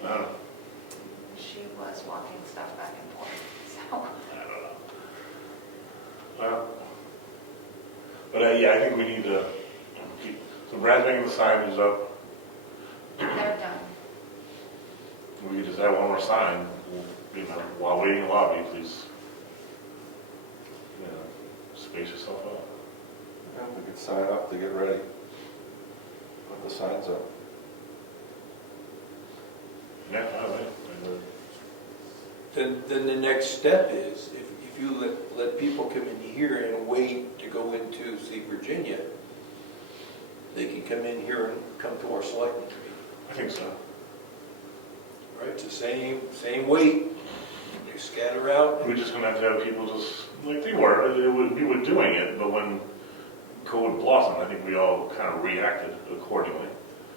I don't know. She was walking stuff back and forth, so. I don't know. Well, but yeah, I think we need to keep, so Brad's making the signage up. They're done. We could just have one more sign, you know, while waiting in the lobby, please. You know, space yourself out. Yeah, we could sign up to get ready. Put the signs up. Yeah, all right. then the next step is, if you let people come in here and wait to go into, see, Virginia, they can come in here and come to our selectmen meeting, I think so. right? It's the same wait, they scatter out. We're just gonna have to have people just, like they were, we were doing it, but when COVID blossomed, I think we all kind of reacted accordingly.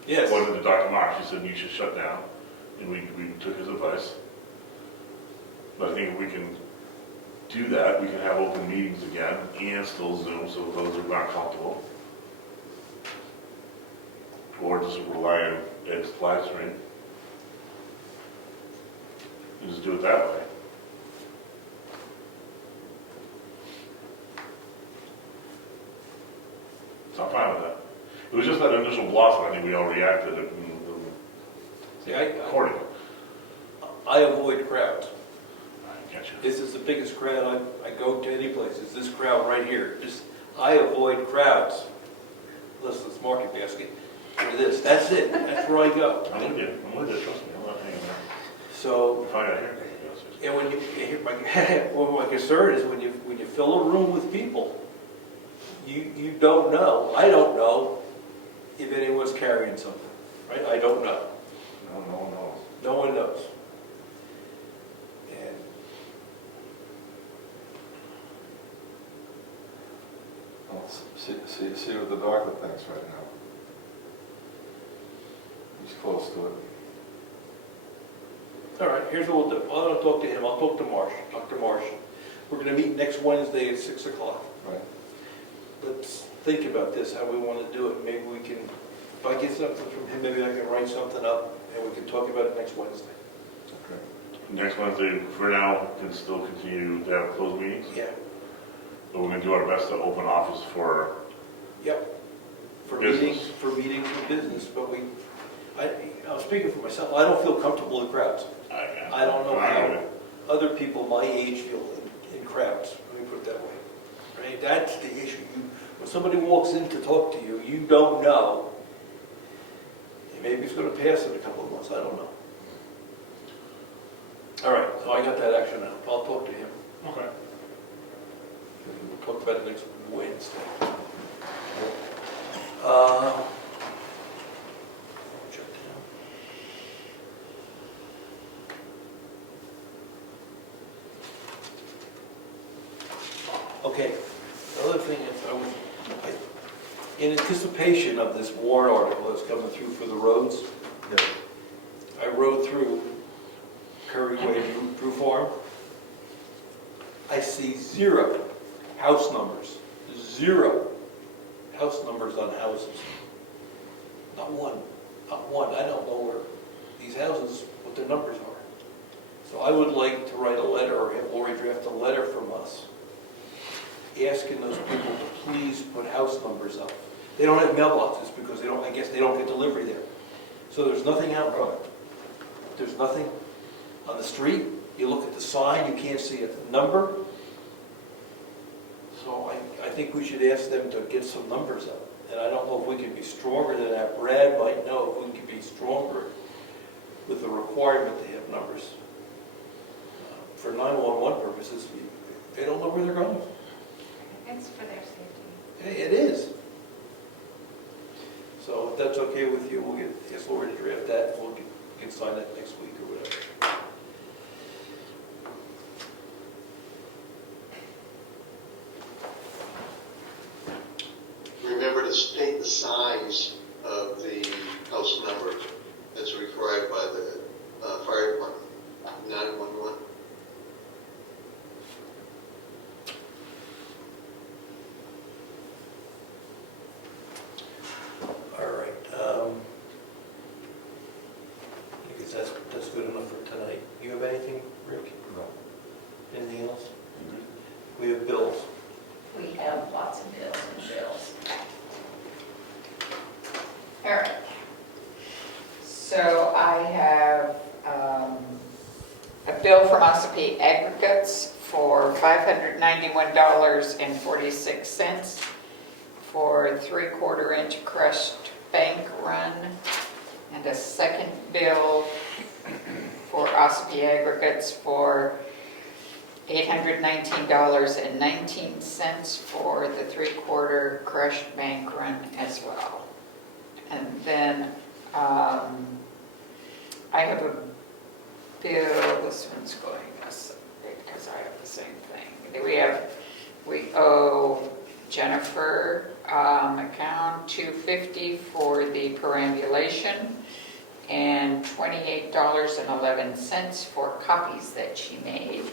Yes. According to Dr. Marsh, he said you should shut down, and we took his advice. But I think if we can do that, we can have open meetings again and still Zoom, so those who are not comfortable. Or just rely on Ed's live stream. And just do it that way. So I'm fine with that. It was just that initial blossom, I think we all reacted See, accordingly. I avoid crowds. I get you. This is the biggest crowd I go to any place, is this crowd right here. I avoid crowds. Unless it's market basket, or this, that's it, that's where I go. I'm with you, trust me, I'm not hanging out. So, If I got here, and when well, my concern is when you fill a room with people, you don't know, I don't know if anyone's carrying something, right? I don't know. No one knows. No one knows. And Well, see what the doctor thinks right now. He's close to it. all right, here's what we'll do. I don't talk to him, I'll talk to Marsh, Dr. Marsh. We're gonna meet next Wednesday at 6 o'clock. Right. Let's think about this, how we want to do it. Maybe we can, if I get something from him, maybe I can write something up and we can talk about it next Wednesday. Okay. next Wednesday, for now, can still continue to have closed meetings. Yeah, But we're gonna do our best to open office for, yep. For Business. meetings for business, but I'm speaking for myself, I don't feel comfortable in crowds. I don't know how other people my age feel in crowds, let me put it that way. Right, that's the issue. When somebody walks in to talk to you, you don't know. And maybe it's gonna pass in a couple of months, I don't know. All right, so I got that action now, I'll talk to him. Okay. We'll talk about it next Wednesday. Check down. Okay, the other thing is, in anticipation of this warrant article that's coming through for the roads, I rode through Curry Way, Brew Farm. I see 0 house numbers, 0 house numbers on houses. Not one, not one. I don't know where these houses, what their numbers are. So I would like to write a letter or have Lori draft a letter from us asking those people to please put house numbers up. They don't have mailboxes because they don't, I guess they don't get delivery there. So there's nothing out front. There's nothing on the street. You look at the sign, you can't see a number. So I think we should ask them to get some numbers up. And I don't know if we can be stronger than that. Brad might know if we can be stronger with the requirement to have numbers. For 911 purposes, They don't know where they're going. It's for their safety. Hey, it is. So if that's okay with you, we'll get Lori to draft that, and we can sign that next week or whatever. Remember to state the size of the house number that's required by the fire department, 911. All right. I guess that's good enough for tonight. You have anything, Rick? No. Anything else? We have bills. We have lots of bills and bills. All right. So I have a bill from Ossipee Aggregates for $591.46 for 3/4 inch crushed bank run, and a second bill for Ossipee Aggregates for $819.19 for the 3/4 crushed bank run as well. And then I have a bill, this one's going this way because I have the same thing. We owe Jennifer account $250 for the perambulation and $28.11 for copies that she made.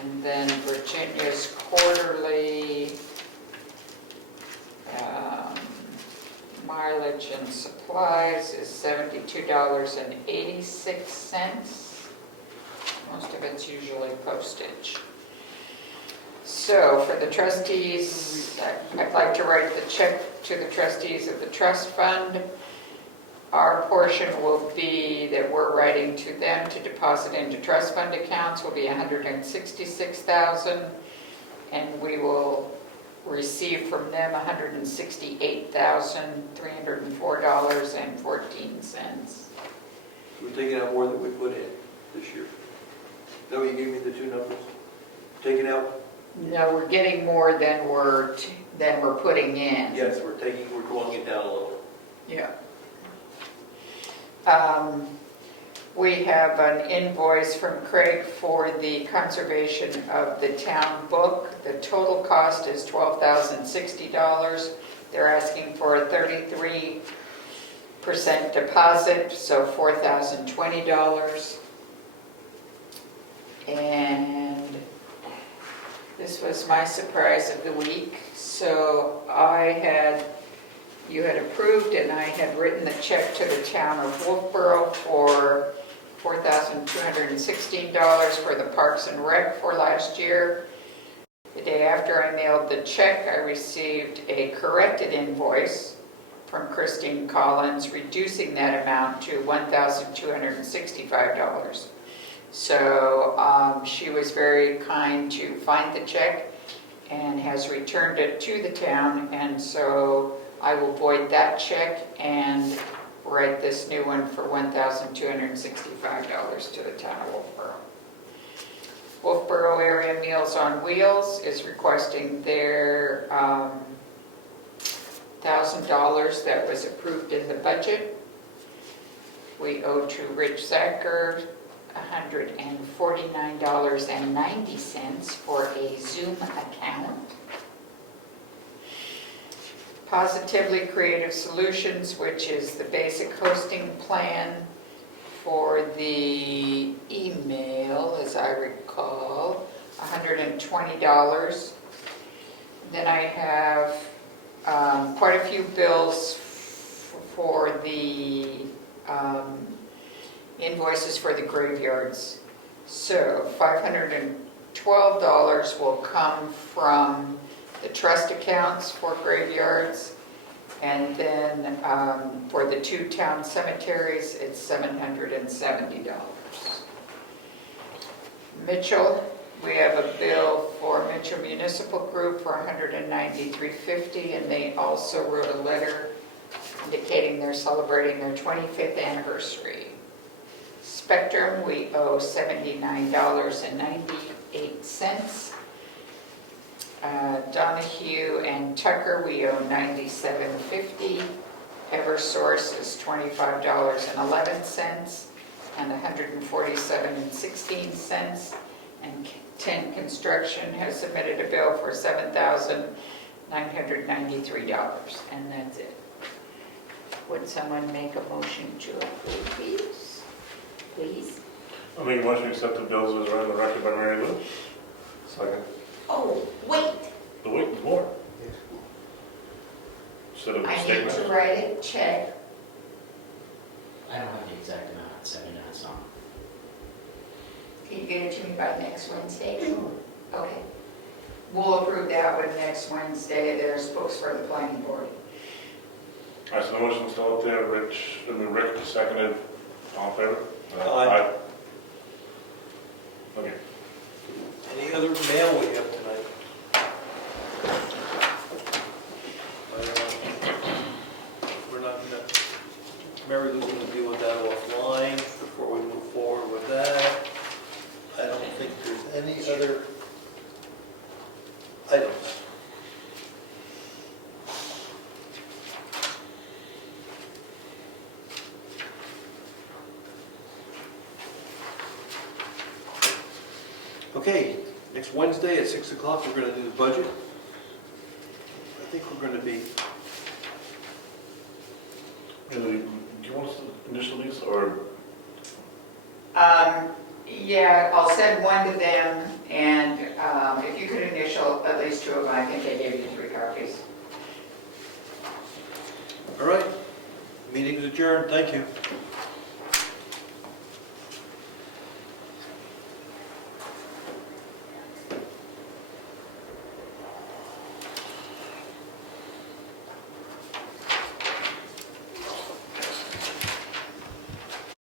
And then Virginia's quarterly mileage and supplies is $72.86. Most of it's usually postage. So for the trustees, I'd like to write the check to the trustees of the trust fund. Our portion will be that we're writing to them to deposit into trust fund accounts will be $166,000, and we will receive from them $168,304.14. We're taking out more than we put in this year. No, you gave me the two numbers. Taking out? No, we're getting more than we're putting in. Yes, we're going it down a little. Yeah. We have an invoice from Craig for the conservation of the town book. The total cost is $12,060. They're asking for a 33% deposit, so $4,020. And this was my surprise of the week. So you had approved, and I had written the check to the town of Wolfboro for $4,216 for the Parks and Rec for last year. The day after I mailed the check, I received a corrected invoice from Christine Collins, reducing that amount to $1,265. So she was very kind to find the check and has returned it to the town, and so I will void that check and write this new one for $1,265 to the town of Wolfboro. Wolfboro Area Meals on Wheels is requesting their $1,000 that was approved in the budget. We owe to Rich Zacher $149.90 for a Zoom account. Positively Creative Solutions, which is the basic hosting plan for the email, as I recall, $120. Then I have quite a few bills for the invoices for the graveyards. So $512 will come from the trust accounts for graveyards, and then for the two town cemeteries, it's $770. Mitchell, we have a bill for Mitchell Municipal Group for $193.50, and they also wrote a letter indicating they're celebrating their 25th anniversary. Spectrum, we owe $79.98. cents. Donahue and Tucker, we owe $97.50. Eversource is $25.11 and $147.16. And 10 Construction has submitted a bill for $7,993, and that's it. Would someone make a motion to approve these, please? I'll make a motion to accept the bills as read on the record by Mary Lou. Second. Oh, wait, The wait is more. Instead of I need statement. to write a check. I don't have the exact amount, 79 something. Can you get it to me by next Wednesday? Okay. We'll approve that one next Wednesday. They're supposed for the planning board. All right, so the motion's still up there. Rick seconded. All in favor? Aye. Okay. Any other mail we have tonight? We're not gonna, Mary Lou's gonna deal with that offline before we move forward with that. I don't think there's any other items. Okay, next Wednesday at 6 o'clock, we're gonna do the budget. I think we're gonna be, Do you want us to initial these, or? Yeah, I'll send one to them, and if you could initial at least 2 of them, I think they gave you 3 copies. all right, meeting is adjourned, thank you.